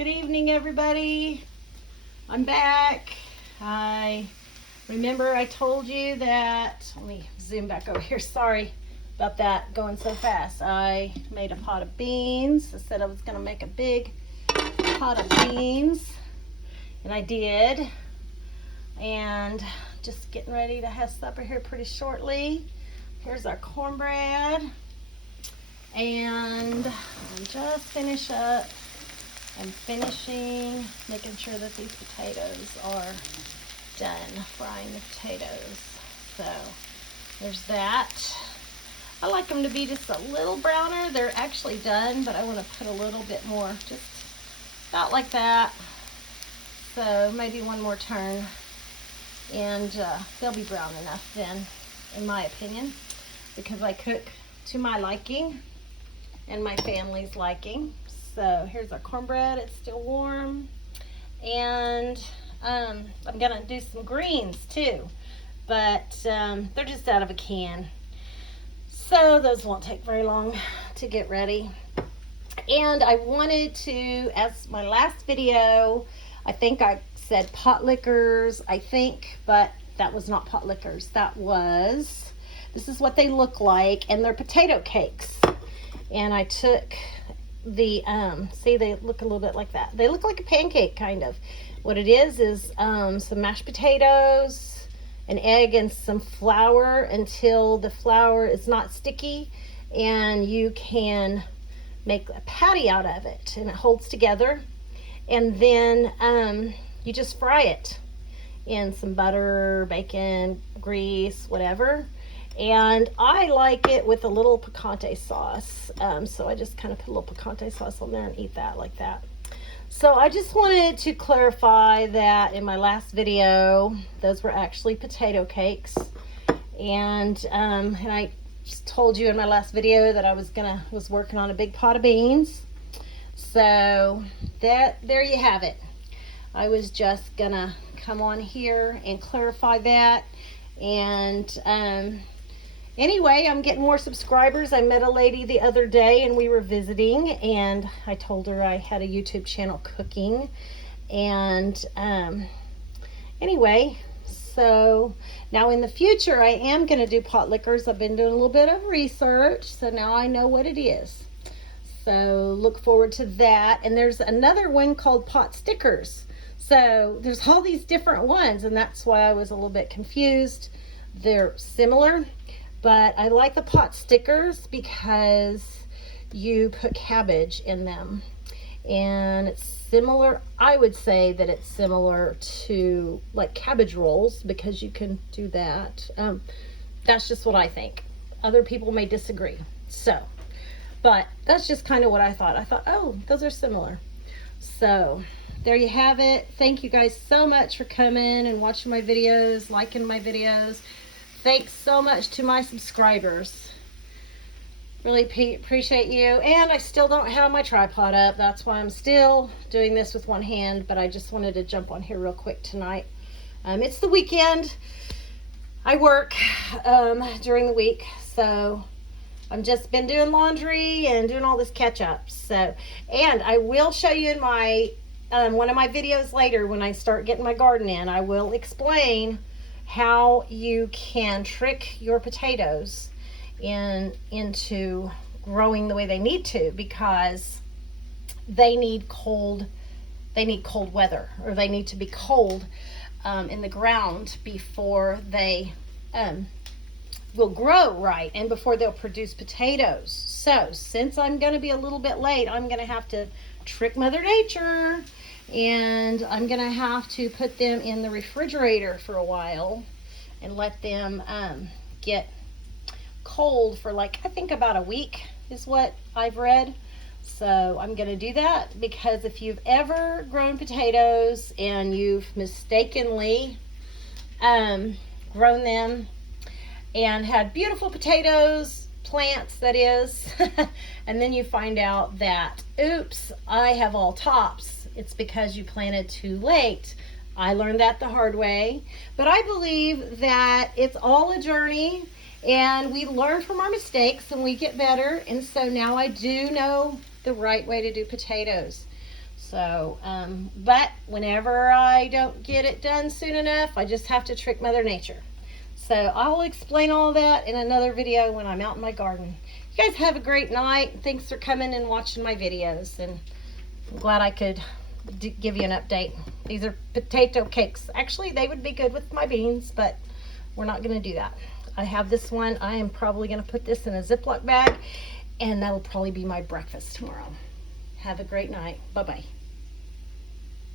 Good evening, everybody. I'm back. I remember I told you that, let me zoom back over here. Sorry about that going so fast. I made a pot of beans. I said I was going to make a big pot of beans, and I did. And just getting ready to have supper here pretty shortly. Here's our cornbread. And I'll just finish up. I'm finishing making sure that these potatoes are done, frying the potatoes. So there's that. I like them to be just a little browner. They're actually done, but I want to put a little bit more, just about like that. So maybe one more turn, and they'll be brown enough then, in my opinion, because I cook to my liking and my family's liking. So here's our cornbread. It's still warm. And I'm gonna do some greens too, but they're just out of a can. So those won't take very long to get ready. And I wanted to, as my last video, I think I said pot lickers, but that was not pot lickers. This is what they look like, and they're potato cakes. And I took the, see, they look a little bit like that. They look like a pancake, kind of. What it is some mashed potatoes, an egg, and some flour until the flour is not sticky, and you can make a patty out of it, and it holds together. And then you just fry it in some butter, bacon, grease, whatever. And I like it with a little picante sauce. So I just kind of put a little picante sauce on there and eat that like that. So I just wanted to clarify that in my last video, those were actually potato cakes. And I just told you in my last video that I was working on a big pot of beans. So there you have it. I was just gonna come on here and clarify that. And anyway, I'm getting more subscribers. I met a lady the other day and we were visiting, and I told her I had a YouTube channel cooking. And anyway, so now in the future I am going to do pot lickers. I've been doing a little bit of research, so now I know what it is. So look forward to that. And there's another one called pot stickers. So there's all these different ones, and that's why I was a little bit confused. They're similar, but I like the pot stickers because you put cabbage in them. And it's similar, I would say that it's similar to like cabbage rolls, because you can do that. That's just what I think. Other people may disagree. So, but that's just kind of what I thought. I thought, oh, those are similar. So there you have it. Thank you guys so much for coming and watching my videos, liking my videos. Thanks so much to my subscribers. Really appreciate you. And I still don't have my tripod up. That's why I'm still doing this with one hand, but I just wanted to jump on here real quick tonight. It's the weekend. I work during the week, so I've just been doing laundry and doing all this catch up. So, and I will show you in my one of my videos later, when I start getting my garden in, I will explain how you can trick your potatoes into growing the way they need to, because they need cold weather, or they need to be cold in the ground before they will grow right, and before they'll produce potatoes. So since I'm going to be a little bit late, I'm going to have to trick Mother Nature, and I'm going to have to put them in the refrigerator for a while and let them get cold for, like, I think about a week is what I've read. So I'm going to do that, because if you've ever grown potatoes and you've mistakenly grown them and had beautiful potatoes, plants that is, and then you find out that, oops, I have all tops, it's because you planted too late. I learned that the hard way, but I believe that it's all a journey, and we learn from our mistakes and we get better. And so now I do know the right way to do potatoes. So, but whenever I don't get it done soon enough, I just have to trick Mother Nature. So I'll explain all that in another video when I'm out in my garden. You guys have a great night. Thanks for coming and watching my videos, and I'm glad I could give you an update. These are potato cakes. Actually, they would be good with my beans, but we're not going to do that. I have this one. I am probably going to put this in a Ziploc bag, and that'll probably be my breakfast tomorrow. Have a great night. Bye-bye.